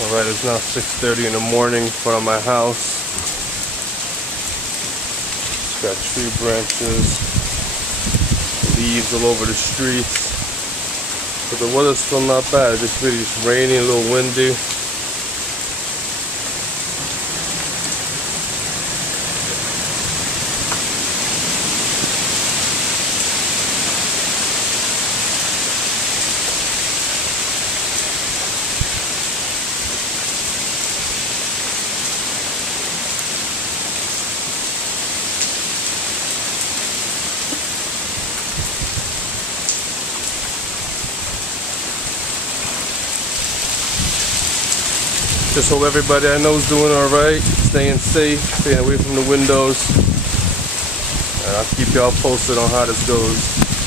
Alright, it's now 6:30 in the morning in front of my house. It's got tree branches, leaves all over the streets. But the weather's still not bad. It's just really rainy, a little windy. Just hope everybody I know is doing alright, staying safe, staying away from the windows. And I'll keep y'all posted on how this goes.